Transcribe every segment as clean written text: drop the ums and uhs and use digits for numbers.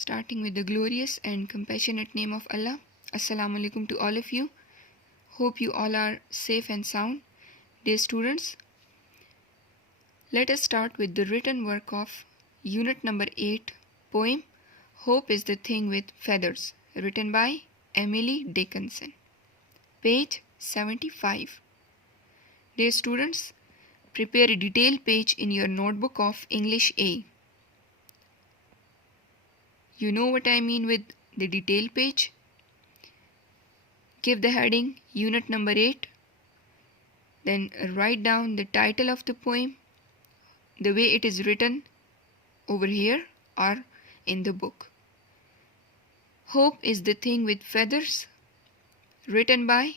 Starting with the glorious and compassionate name of Allah. Assalamu alaikum to all of you. Hope you all are safe and sound. Dear students, let us start with the written work of unit number 8, poem Hope is the Thing with Feathers, written by Emily Dickinson. Page 75. Dear students, prepare a detailed page in your notebook of English A. You know what I mean with the detail page? Give the heading unit number 8. Then write down the title of the poem, the way it is written over here or in the book. Hope is the Thing with Feathers, written by,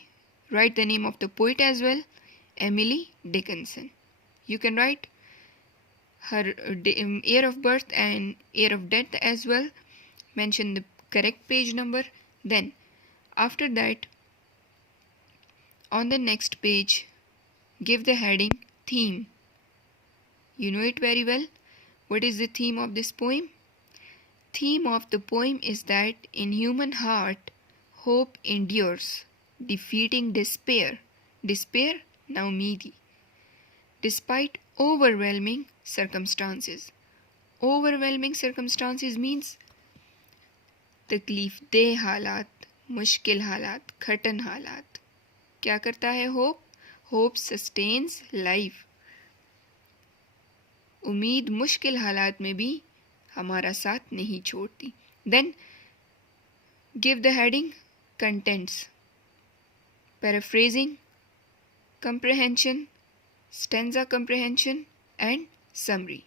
write the name of the poet as well, Emily Dickinson. You can write her year of birth and year of death as well. Mention the correct page number. Then after that, on the next page, give the heading theme. You know it very well. What is the theme of this poem? Theme of the poem is that in human heart, hope endures, defeating despair. Despair, now meaty. Despite overwhelming circumstances. Overwhelming circumstances means तकलीफ दे हालात, मुश्किल हालात, कठिन हालात. क्या करता है hope? Hope sustains life. उम्मीद मुश्किल हालात में भी हमारा साथ नहीं छोड़ती. Then give the heading contents, paraphrasing, comprehension, stanza comprehension and summary.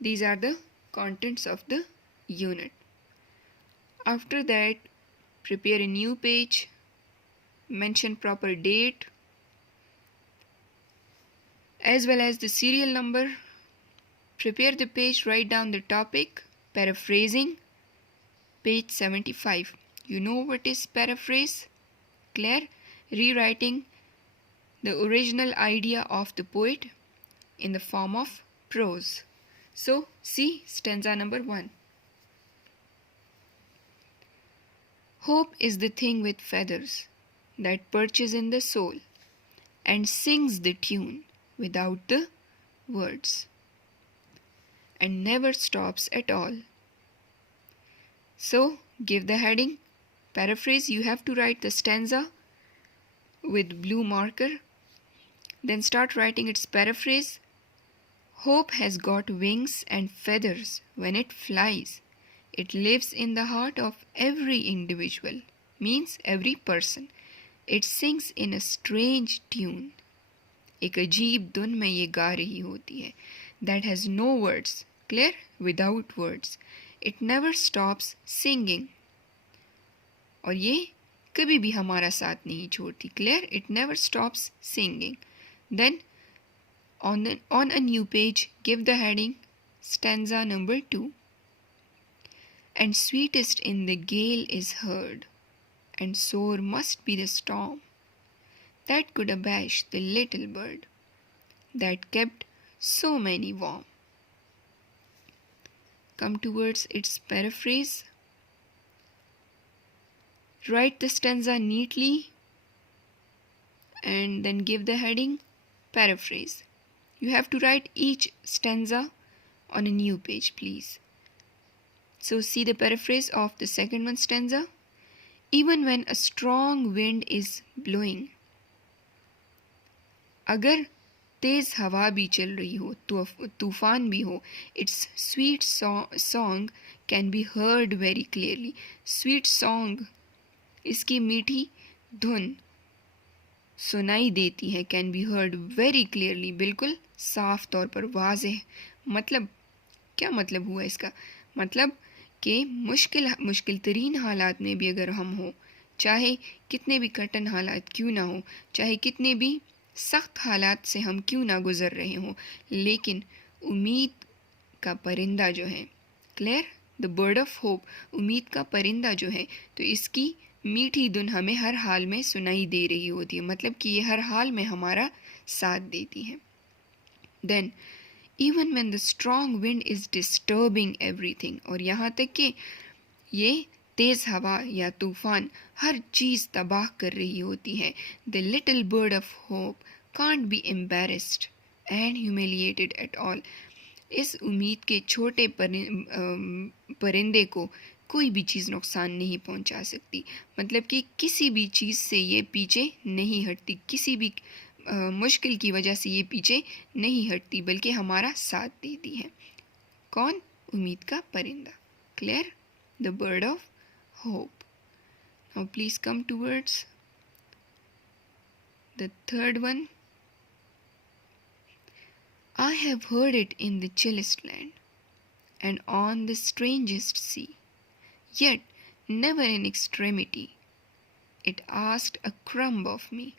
These are the contents of the unit. After that, prepare a new page, mention proper date as well as the serial number. Prepare the page, write down the topic, paraphrasing, page 75. You know what is paraphrase? Clear? Rewriting the original idea of the poet in the form of prose. So, see stanza number 1. Hope is the thing with feathers that perches in the soul and sings the tune without the words and never stops at all. So, give the heading, paraphrase. You have to write the stanza with blue marker. Then start writing its paraphrase. Hope has got wings and feathers when it flies. It lives in the heart of every individual, means every person. It sings in a strange tune. एक अजीब धुन में ये गा रही होती है. That has no words. Clear? Without words. It never stops singing. और ये कभी भी हमारा साथ नहीं छोड़ती. Clear? It never stops singing. Then on a new page, give the heading stanza number 2. And sweetest in the gale is heard, and sore must be the storm that could abash the little bird that kept so many warm. Come towards its paraphrase. Write the stanza neatly and then give the heading paraphrase. You have to write each stanza on a new page, please. So see the paraphrase of the second one stanza. Even when a strong wind is blowing, अगर तेज हवा भी चल रही हो, तूफान भी हो, its sweet song can be heard very clearly. Sweet song, इसकी मीठी धुन सुनाई देती है, can be heard very clearly, बिल्कुल साफ तौर पर, वाज़ेह. मतलब क्या मतलब हुआ इसका? मतलब कि मुश्किल तरीन हालात में भी अगर हम हो, चाहे कितने भी कठिन हालात क्यों ना हो, चाहे कितने भी सख्त हालात से हम क्यों ना गुज़र रहे हों, लेकिन उम्मीद का परिंदा जो है, clear, the bird of hope, उम्मीद का परिंदा जो है, तो इसकी मीठी धुन हमें हर हाल में सुनाई दे रही होती है. मतलब कि ये हर हाल में हमारा साथ देती है. Then even when the strong wind is disturbing everything. और यहाँ तक कि ये तेज़ हवा या तूफ़ान हर चीज़ तबाह कर रही होती है. The little bird of hope can't be embarrassed and humiliated at all. इस उम्मीद के छोटे परिंदे को कोई भी चीज़ नुकसान नहीं पहुंचा सकती. मतलब कि किसी भी चीज़ से ये पीछे नहीं हटती, किसी भी मुश्किल की वजह से ये पीछे नहीं हटती, बल्कि हमारा साथ देती है. कौन? उम्मीद का परिंदा. Clear? The bird of hope. Now please come towards the third one. I have heard it in the chillest land and on the strangest sea, yet never in extremity it asked a crumb of me.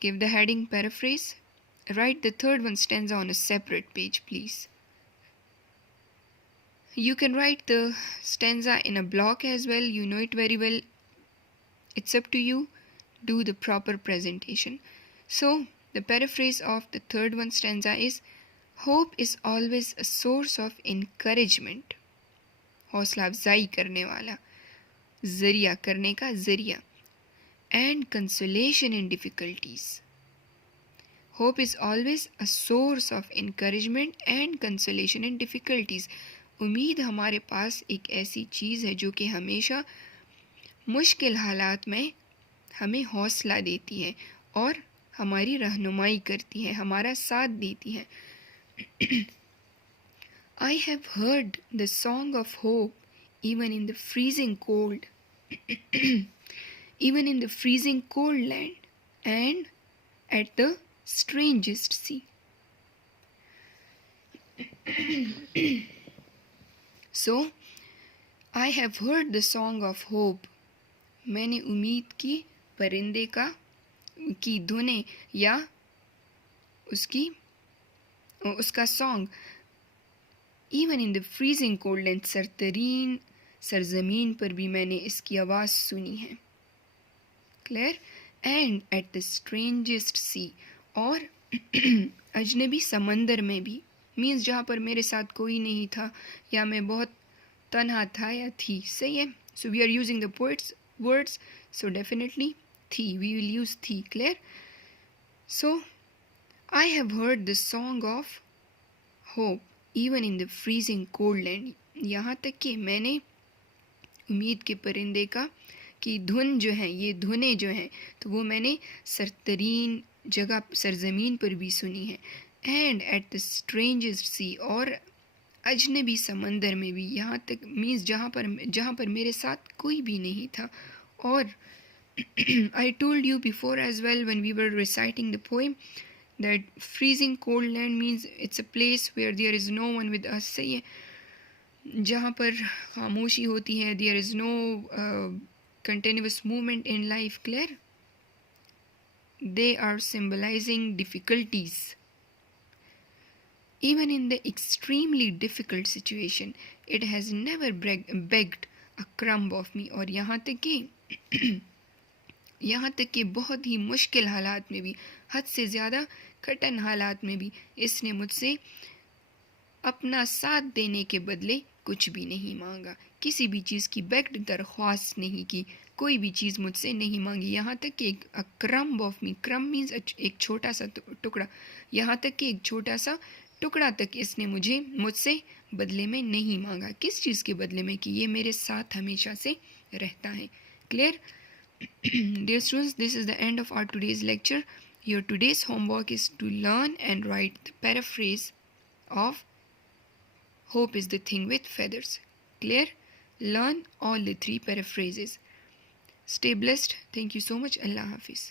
Give the heading paraphrase. Write the third one stanza on a separate page, please. You can write the stanza in a block as well. You know it very well. It's up to you. Do the proper presentation. So, the paraphrase of the third one stanza is, hope is always a source of encouragement. हौसला अफजाई करने वाला, जरिया करने का जरिया. And consolation in difficulties. Hope is always a source of encouragement and consolation in difficulties. उम्मीद हमारे पास एक ऐसी चीज़ है जो कि हमेशा मुश्किल हालात में हमें हौसला देती है और हमारी रहनुमाई करती है, हमारा साथ देती है. I have heard the song of hope even in the freezing cold, even in the freezing cold land and at the strangest sea. So, I have heard the song of hope. मैंने उम्मीद की परिंदे की धुनें या उसका song. Even in the freezing cold and सरतरीन सरजमीन पर भी मैंने इसकी आवाज़ सुनी है. Clear? And at the strangest sea, और अजनबी समंदर में भी, मीन्स जहाँ पर मेरे साथ कोई नहीं था या मैं बहुत तन्हा था या थी. सही है. So we are using the poet's words, so definitely थी, we will use थी. Clear? So I have heard the song of hope even in the freezing cold land. यहाँ तक कि मैंने उम्मीद के परिंदे की धुन जो है, ये धुनें जो हैं, तो वो मैंने सरतरीन जगह सरजमीन पर भी सुनी है. एंड एट द स्ट्रेंजेस्ट सी, और अजनबी समंदर में भी, यहाँ तक मीन्स जहाँ पर मेरे साथ कोई भी नहीं था. और I told you before as well when we were reciting the poem that freezing cold land means it's a place where there is no one with us. सही है. जहाँ पर खामोशी होती है, there is no continuous movement in life. Clear? They are symbolizing difficulties. Even in the extremely difficult situation, it has never begged a crumb of me. और यहाँ तक कि बहुत ही मुश्किल हालात में भी, हद से ज़्यादा कठिन हालात में भी, इसने मुझसे अपना साथ देने के बदले कुछ भी नहीं मांगा. किसी भी चीज़ की बेग्ड दरख्वास्त नहीं की, कोई भी चीज़ मुझसे नहीं मांगी. यहाँ तक कि एक crumb of me, crumb means एक छोटा सा टुकड़ा, यहाँ तक कि एक छोटा सा टुकड़ा तक इसने मुझसे बदले में नहीं मांगा. किस चीज़ के बदले में? कि ये मेरे साथ हमेशा से रहता है. Clear? Dear students, this is the end of our today's lecture. Your today's homework is to learn and write the paraphrase of Hope is the thing with feathers. Clear? Learn all the 3 paraphrases. Stay blessed. Thank you so much. Allah Hafiz.